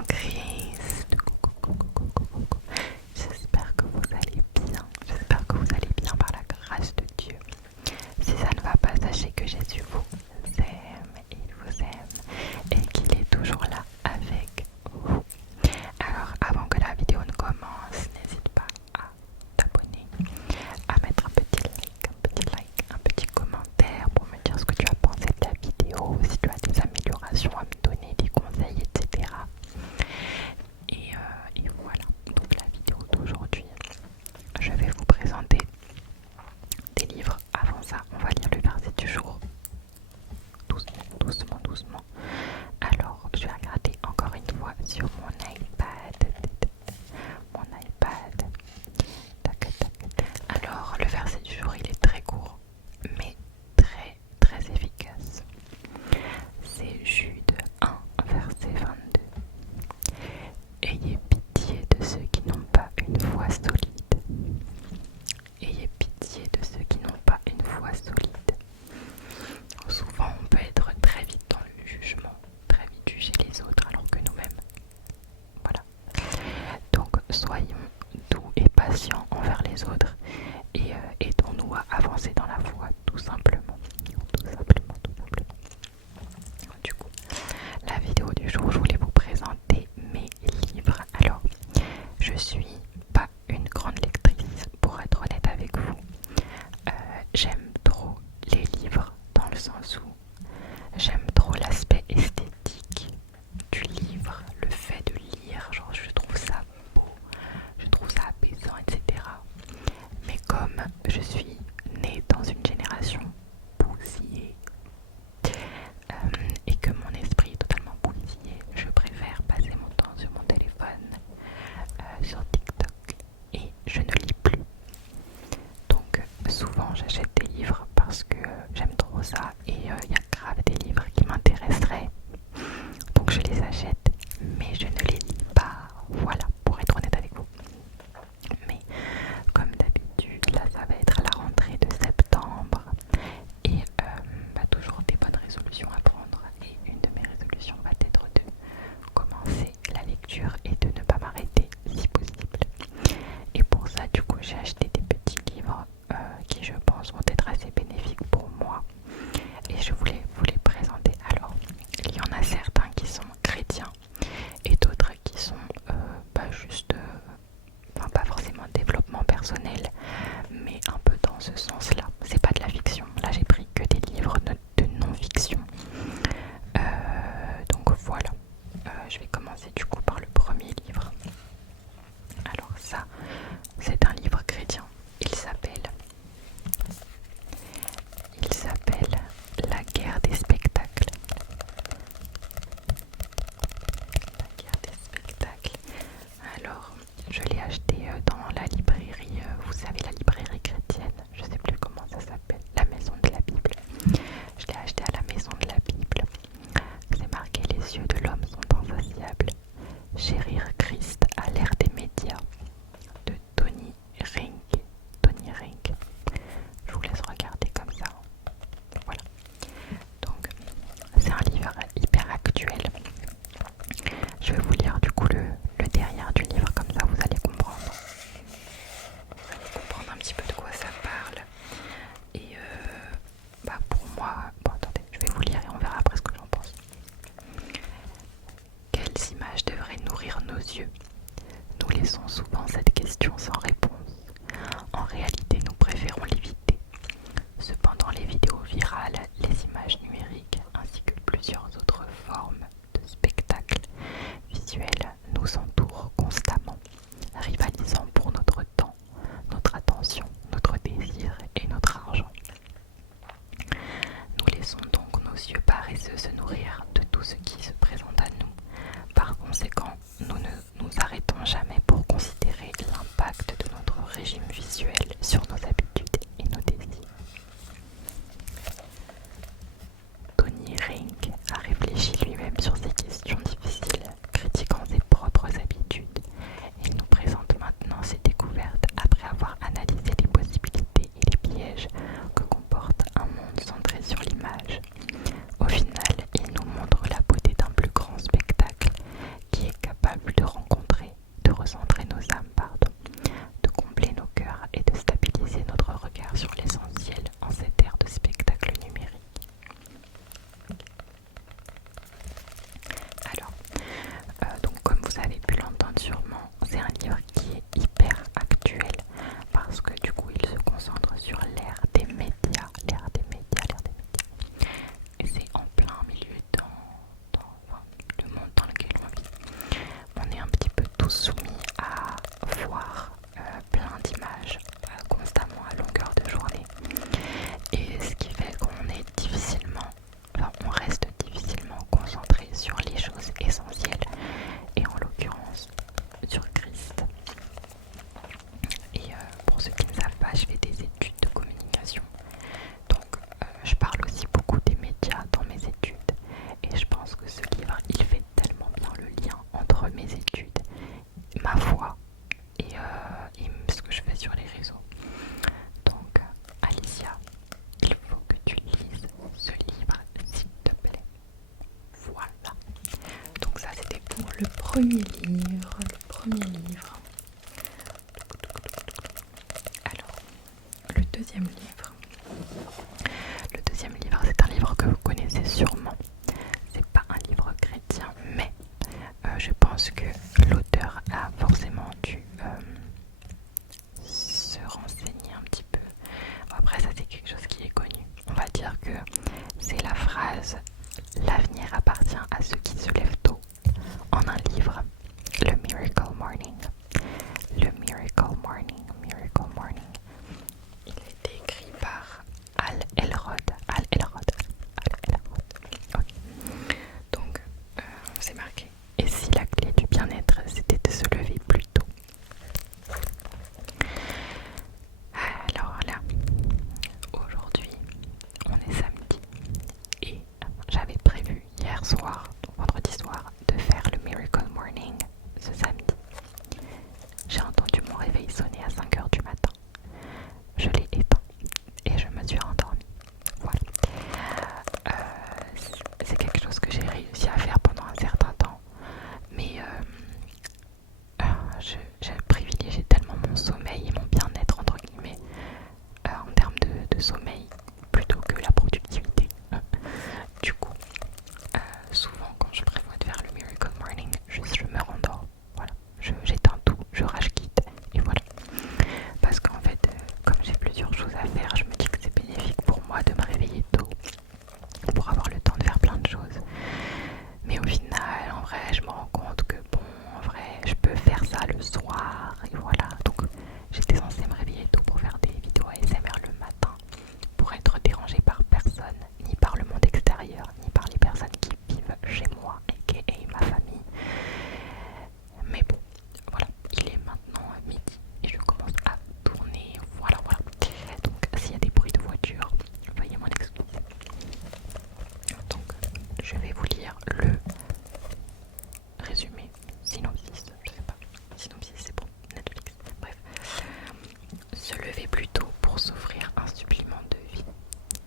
Coucou Chris, j'espère que vous allez bien, j'espère que vous allez bien par la grâce de Dieu. Si ça ne va pas, sachez que Jésus vous aime, il vous aime et qu'il est toujours là avec vous. Alors avant que la vidéo ne commence, n'hésite pas à t'abonner, à mettre un petit like, un petit commentaire pour me dire ce que tu as pensé de la vidéo, si tu as des améliorations à me donner, des conseils, etc. Et voilà, donc la vidéo d'aujourd'hui, je vais vous présenter des livres. Avant ça, on va lire le verset du jour. Doucement. Alors, je vais regarder encore une fois sur mon iPad. Alors, le verset du jour, il est très court, mais très efficace. C'est Jude 1, verset 22. Ayez pitié de ceux qui n'ont pas une foi solide. Ayez pitié de ceux qui n'ont pas une foi solide. Souvent, on peut être très vite dans le jugement, très vite juger les autres alors que nous-mêmes. Voilà. Donc, soyons doux et patients envers les autres et aidons-nous à avancer dans la foi, tout simplement. Du coup, la vidéo du jour, je voulais vous présenter mes livres. Alors, je suis pas une grande lectrice, pour être honnête avec vous. J'aime trop les livres dans le sens où j'aime trop l'aspect esthétique du livre, le fait de lire, genre je trouve ça beau, je trouve ça apaisant, etc. Mais comme je suis née dans une génération bousillée et que mon esprit est totalement bousillé, je préfère passer mon temps sur mon téléphone, sur TikTok, et je ne lis plus. Donc souvent j'achète des livres parce que j'aime trop ça et il y a grave des livres qui m'intéresseraient. Donc je les achète mais je ne les lis pas. Voilà, pour être honnête avec vous. Mais comme d'habitude, là ça va être la rentrée de septembre et toujours des bonnes résolutions à prendre. Et une de mes résolutions va être de commencer la lecture et de ne pas m'arrêter si possible. Et pour ça, du coup, j'ai acheté des petits livres qui, je pense, vont être assez bénéfiques pour moi. Et je voulais vous les présenter. Alors, il y en a certains qui sont chrétiens et d'autres qui sont juste, pas forcément développement personnel, mais un peu dans ce sens-là. C'est pas de la fiction. Là, j'ai pris que des livres de non-fiction. Donc voilà. Je vais commencer du coup par le premier livre. Alors ça, c'est un livre chrétien. Il s'appelle La guerre des spectacles. La guerre des spectacles. Alors, je l'ai acheté dans la librairie, vous savez, la librairie chrétienne, je sais plus comment ça s'appelle, la maison de la Bible. Je l'ai acheté à la maison de la Bible. C'est marqué: les yeux de l'homme sont insatiables. Chérir Christ à l'ère des médias, de Tony Rink. Je vous laisse regarder comme ça. Voilà. Donc, c'est un livre hyper actuel. Je vais vous lire du coup le derrière du livre, comme ça vous allez comprendre. Vous allez comprendre un petit peu de quoi ça parle. Et pour moi, bon attendez, je vais vous lire et on verra après ce que j'en pense. Quelles images devraient nourrir nos yeux? Nous laissons souvent cette question sans réponse. En réalité, nous préférons l'éviter. Cependant, les vidéos virales, les images numériques ainsi que plusieurs autres formes de spectacles visuels nous entourent constamment, rivalisant pour notre temps, notre attention, notre désir et notre argent. Nous laissons donc nos yeux paresseux se nourrir de tout ce qui se présente à nous. Par conséquent, nous ne nous arrêtons jamais pour considérer l'impact de notre régime visuel sur nos habitudes premier livre, le premier livre. Alors, le deuxième livre. Le deuxième livre, c'est un livre que vous connaissez sûrement. C'est pas un livre chrétien, mais je pense que l'auteur a forcément dû se renseigner un petit peu. Après, ça c'est quelque chose qui est connu. On va dire que c'est la phrase "L'avenir appartient à ceux qui se lèvent tôt" en un livre, le Miracle Morning. Le Miracle Morning, Miracle Morning. Il a été écrit par Hal Elrod. Hal Elrod. Hal Elrod. Okay. Donc, c'est marqué. Et si la clé du bien-être, c'était de se lever plus tôt? Alors là, aujourd'hui, on est samedi et j'avais prévu hier soir, donc vendredi soir, de faire le Miracle Morning ce samedi. J'ai entendu mon réveil sonner à 5 h du matin. Je l'ai éteint et je me suis rendormie. Voilà. C'est quelque chose que j'ai réussi à faire pendant un certain temps, mais j'ai privilégié tellement mon sommeil et mon bien-être entre guillemets en termes de sommeil plutôt que la productivité. Du coup, souvent quand je prévois de faire le Miracle Morning, je me rendors. Voilà, j'éteins tout, je rage quitte et voilà. Parce qu'en fait, comme j'ai plusieurs choses à faire, je me dis que c'est bénéfique pour moi de me réveiller tôt pour avoir le temps de faire plein de choses. Mais au final, en vrai, je me rends compte que bon, en vrai, je peux faire ça le soir et voilà. Donc, j'étais censée me réveiller tôt pour faire des vidéos ASMR le matin, pour être dérangée par personne, ni par le monde extérieur, ni par les personnes qui vivent chez moi, aka ma famille. Mais bon, voilà, il est maintenant midi et je commence à tourner. Voilà. Donc, s'il y a des bruits de voiture, veuillez m'en excuser. Donc, je vais vous lire le résumé, synopsis, je sais pas. Synopsis, c'est bon, Netflix. Bref. Se lever plus tôt pour s'offrir un supplément de vie.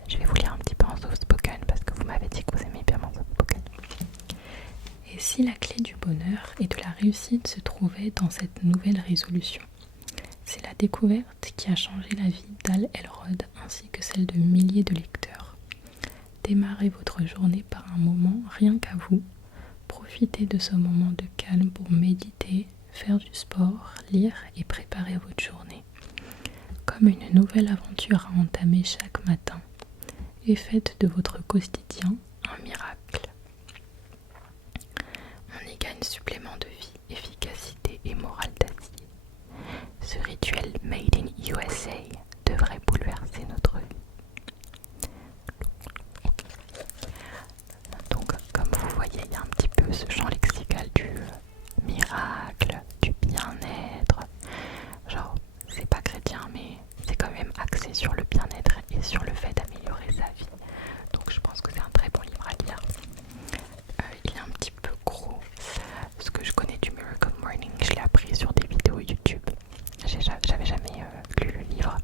Je vais vous lire un petit peu en soft spoken parce que vous m'avez dit que vous aimez bien mon soft spoken. Et si la clé du bonheur et de la réussite se trouvait dans cette nouvelle résolution? C'est la découverte qui a changé la vie d'Hal Elrod ainsi que celle de milliers de lecteurs. Démarrez votre journée par un moment rien qu'à vous. Profitez de ce moment de calme pour méditer, faire du sport, lire et préparer votre journée. Comme une nouvelle aventure à entamer chaque matin. Et faites de votre quotidien un miracle. On y gagne supplément de vie, efficacité et morale d'acier. Ce rituel made in USA devrait bouleverser notre vie. Okay. Donc, comme vous voyez, il y a un petit peu ce champ lexical du miracle, du bien-être. Genre, c'est pas chrétien, mais c'est quand même axé sur le bien-être et sur le fait d'améliorer sa vie. Donc, je pense que c'est un très bon livre à lire. Il est un petit peu gros. Ce que je connais du Miracle Morning, je l'ai appris sur des vidéos YouTube. J'avais jamais lu le livre.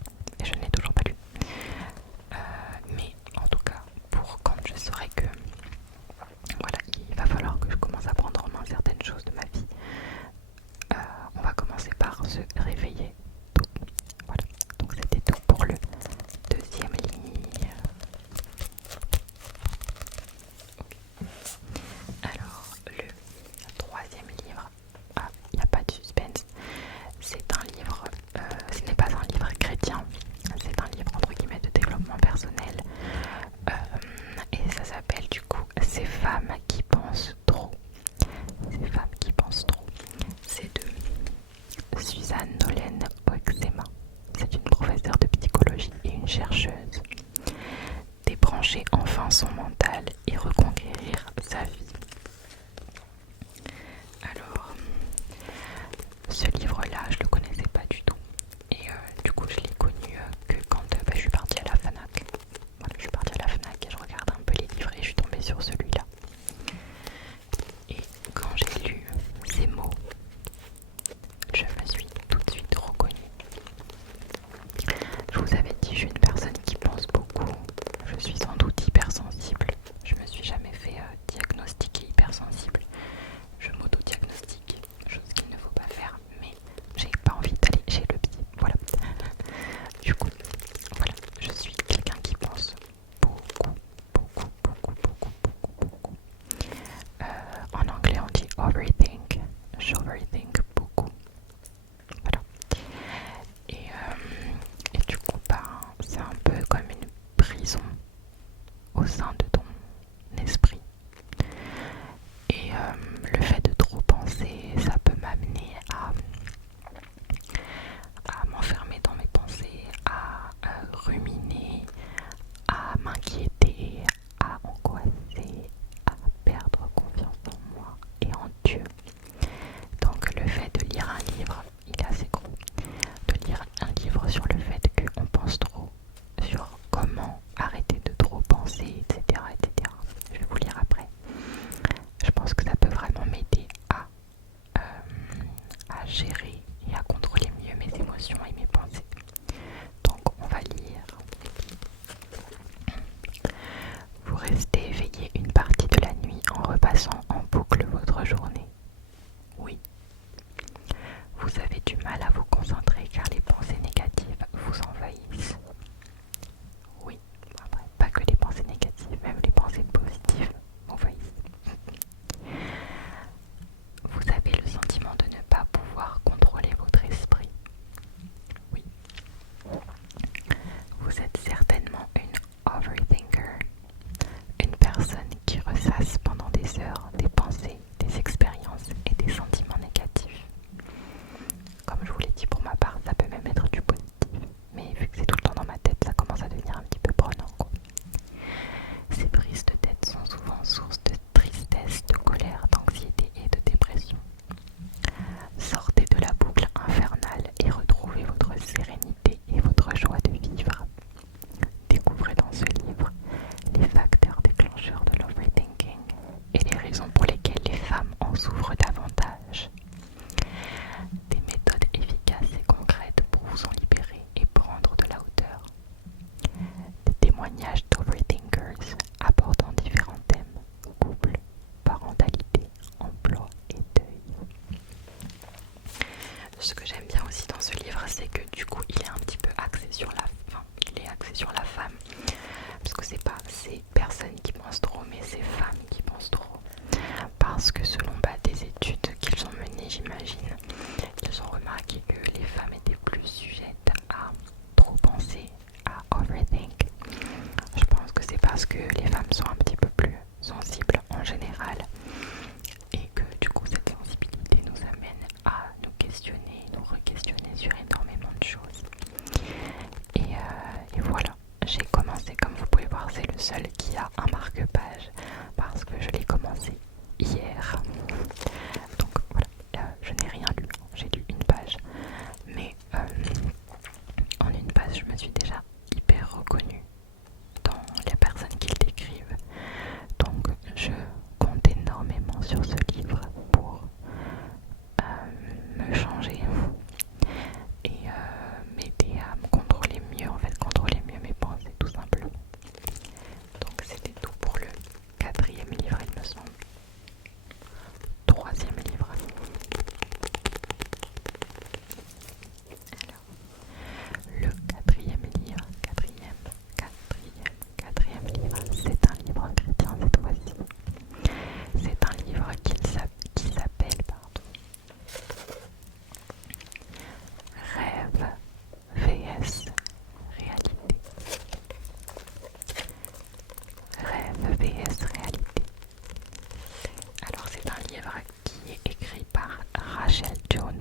Rachel Jones.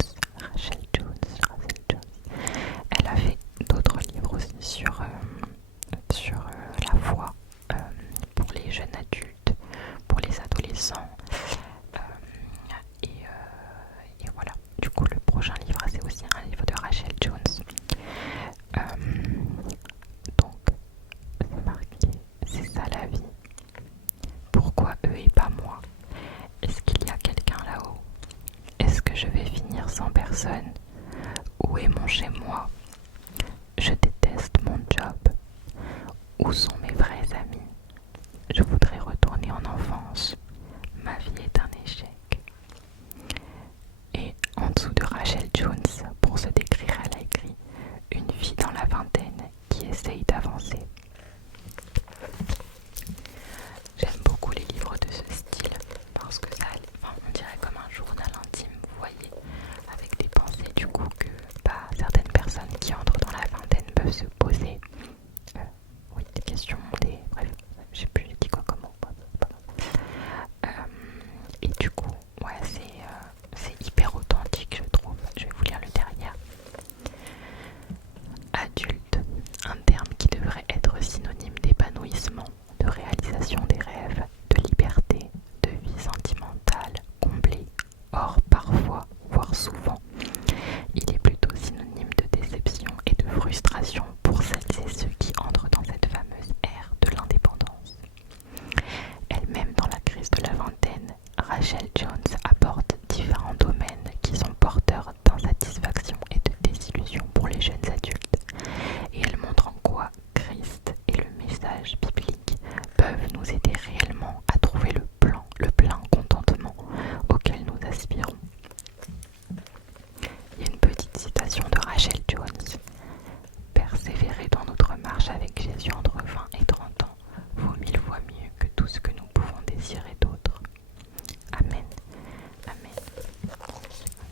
Elle a fait d'autres livres aussi sur la foi pour les jeunes adultes, pour les adolescents. Et voilà. Du coup, le prochain livre, c'est aussi un livre de Rachel Jones. Donc, c'est marqué, c'est ça la vie. Pourquoi eux et pas moi? Est-ce qu'il y a quelqu'un là-haut? Est-ce que je vais finir sans personne? Où est mon chez-moi? Je déteste mon job. Où sont mes vrais amis? Je voudrais retourner en enfance. Ma vie est un échec. Et en dessous de Rachel Jones, pour se décrire, elle a écrit une fille dans la vingtaine qui essaye d'avancer. J'aime beaucoup les livres de ce style parce que ça, on dirait comme un journal intime, vous voyez, avec des pensées du coup que certaines personnes qui entrent dans la vingtaine peuvent se poser. Oui, des questions, bref, je sais plus j'ai dit quoi comme mot. Et du coup, ouais, c'est hyper authentique, je trouve. Je vais vous lire le derrière. Adulte, un terme qui devrait être synonyme d'épanouissement, de réalisation des rêves, de liberté, de vie sentimentale, comblée. Or, parfois, voire souvent, il est plutôt synonyme de déception et de frustration pour celles et ceux qui entrent dans cette fameuse ère de l'indépendance. Elle-même dans la crise de la vingtaine, Rachel Jones aborde différents domaines qui sont porteurs d'insatisfaction et de désillusion pour les jeunes adultes, et elle montre en quoi Christ et le message biblique peuvent nous aider réellement à trouver le plein contentement auquel nous aspirons. Il y a une petite citation de Rachel Jones. Persévérer dans notre marche avec Jésus entre 20 et 30 ans vaut 1000 fois mieux que tout ce que nous pouvons désirer d'autre. Amen. Amen.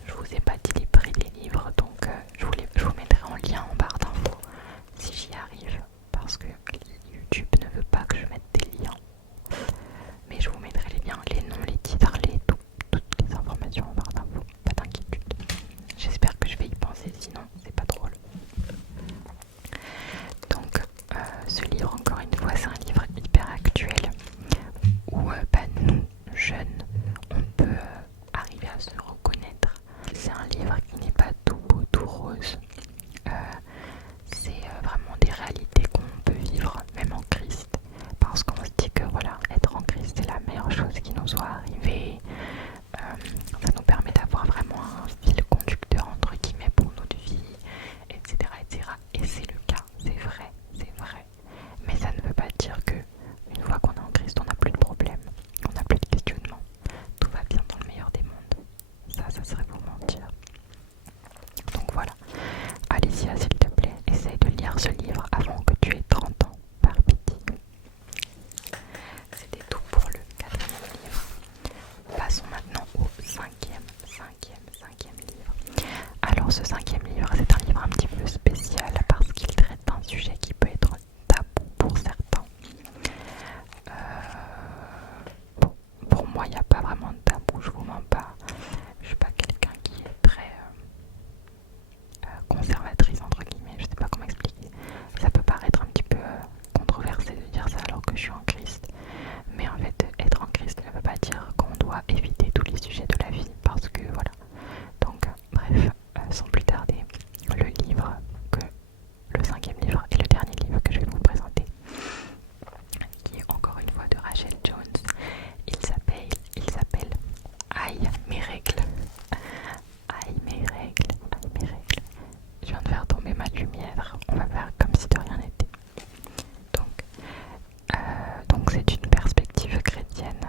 Je vous ai pas dit les prix des livres, donc je vous mettrai en lien en barre d'infos si j'y arrive, parce que YouTube ne veut pas que je mette des liens. Mais je vous mettrai les liens, les noms, les titres, toutes les informations en barre d'infos. Pas d'inquiétude. J'espère que je vais y penser, sinon c'est pas drôle. Donc ce livre, encore une fois, c'est un livre hyper actuel où nous, jeunes, on peut arriver à se reconnaître. C'est un livre qui n'est pas tout beau, tout rose. C'est vraiment des réalités qu'on peut vivre, même en Christ. Parce qu'on se dit que voilà, être en Christ, c'est la meilleure chose qui nous soit arrivée. Ça nous permet d'avoir vraiment un fil conducteur entre guillemets pour notre vie, etc. etc. Et c'est le cas, c'est vrai. Mais ça ne veut pas dire que une fois qu'on est en Christ, on n'a plus de problème, on n'a plus de questionnement. Tout va bien dans le meilleur des mondes. Ça serait vous mentir. Donc voilà, Alicia, s'il te plaît, essaye de lire ce livre avant que tu aies 30 ans, par pitié. C'était tout pour le 4e livre. Passons maintenant au 5e livre. Alors ce 5e livre, c'est un livre un petit peu spécial parce qu'il traite d'un sujet qui peut être tabou pour certains. Pour moi, il n'y a pas vraiment de tabou, je vous mens pas. Je suis pas quelqu'un qui est très conservatrice entre guillemets, je sais pas comment expliquer. Ça peut paraître un petit peu controversé de dire ça alors que je suis en Christ. Mais en fait, être en Christ ne veut pas dire qu'on doit éviter tous les sujets de la vie, parce que voilà. Donc, bref, sans plus tarder, le 5e livre et le dernier livre que je vais vous présenter, qui est encore une fois de Rachel Jones. Il s'appelle Aïe mes règles. Aïe mes règles. Je viens de faire tomber ma lumière. On va faire comme si de rien n'était. Donc c'est une perspective chrétienne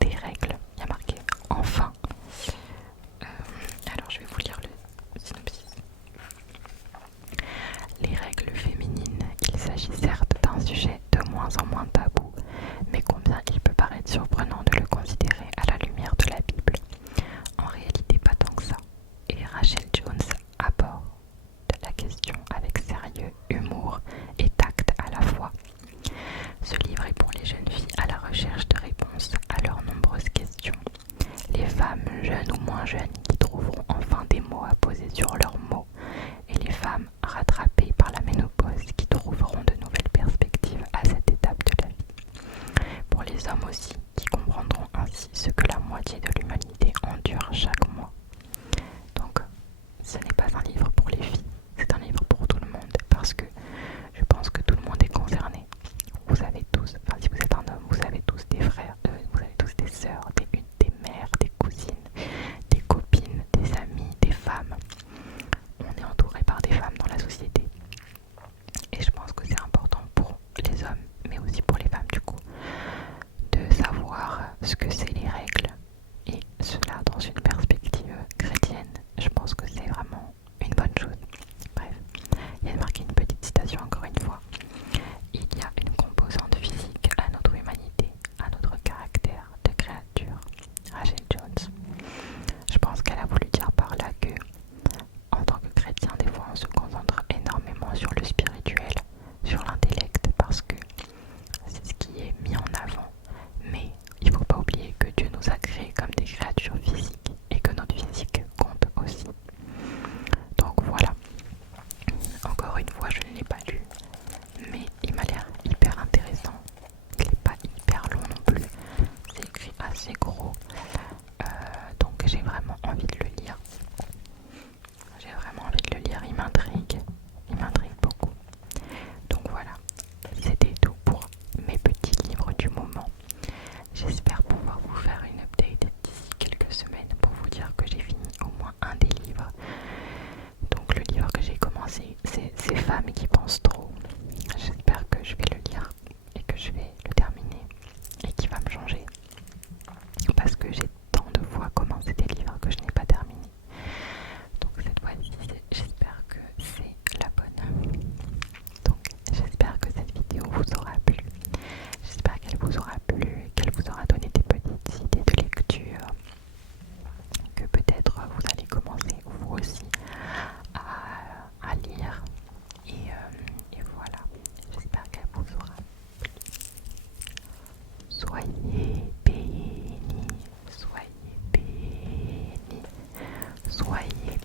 des règles. Il y a marqué enfin. Alors je vais vous lire le synopsis. Les règles féminines, il s'agit certes d'un sujet de moins en moins tabou, mais combien il peut paraître surprenant de le considérer à la lumière de la Bible. En réalité pas tant que ça. Et Rachel Jones aborde la question avec sérieux, humour et tact à la fois. Ce livre est pour les jeunes filles à la recherche de réponses à leurs nombreuses questions. Les femmes jeunes ou moins jeunes qui trouveront mots à poser sur leurs mots et les femmes rattrapées par la ménopause qui trouveront de nouvelles perspectives à cette étape de la vie. Pour les hommes aussi, qui comprendront ainsi ce que la moitié de l'humanité endure chaque mois. Donc, ce n'est pas un livre pour les filles, c'est un livre pour tout le monde parce que je pense que tout le monde est concerné. Vous avez tous, enfin si vous êtes un homme, vous avez tous des frères, vous avez tous des sœurs, des mères, des cousines, des copines, des amis, des femmes. On est entouré par des femmes dans la société. Et je pense que c'est important pour les hommes, mais aussi pour les femmes du coup, de savoir ce que c'est les règles. Et cela dans une perspective chrétienne, je pense que c'est vraiment une bonne chose. Bref, il y a marqué une petite citation encore une fois. Il y a une composante physique à notre humanité, à notre caractère de créature. Rachel Jones. Je pense qu'elle a voulu dire par là que, en tant que chrétien, des fois on se concentre énormément sur le spirituel, sur l'intellect, parce que c'est ce qui est mis en avant. Mais il ne faut pas oublier que Dieu nous a créés comme des créatures physiques et que notre physique compte aussi. Donc voilà. Encore une fois, je ne l'ai pas lu, mais il m'a l'air hyper intéressant. Il n'est pas hyper long non plus. C'est écrit assez gros. Donc j'ai vraiment envie de le lire. J'ai vraiment envie de le lire. Il m'intrigue. Il m'intrigue beaucoup. Donc voilà. C'était tout pour mes petits livres du moment. J'espère pouvoir vous faire une update d'ici quelques semaines pour vous dire que j'ai fini au moins un des livres. Donc le livre que j'ai commencé, c'est Ces femmes qui pensent trop. J'espère que je vais le lire et que je vais le terminer et qu'il va me changer. Parce que j'ai tant de fois commencé des livres que je n'ai pas terminé. Donc cette fois-ci, j'espère que c'est la bonne. Donc j'espère que cette vidéo vous aura plu. J'espère qu'elle vous aura plu, qu'elle vous aura donné des petites idées de lecture, que peut-être vous allez commencer vous aussi à lire. Et voilà, j'espère qu'elle vous aura plu. Soyez bénis, soyez bénis, soyez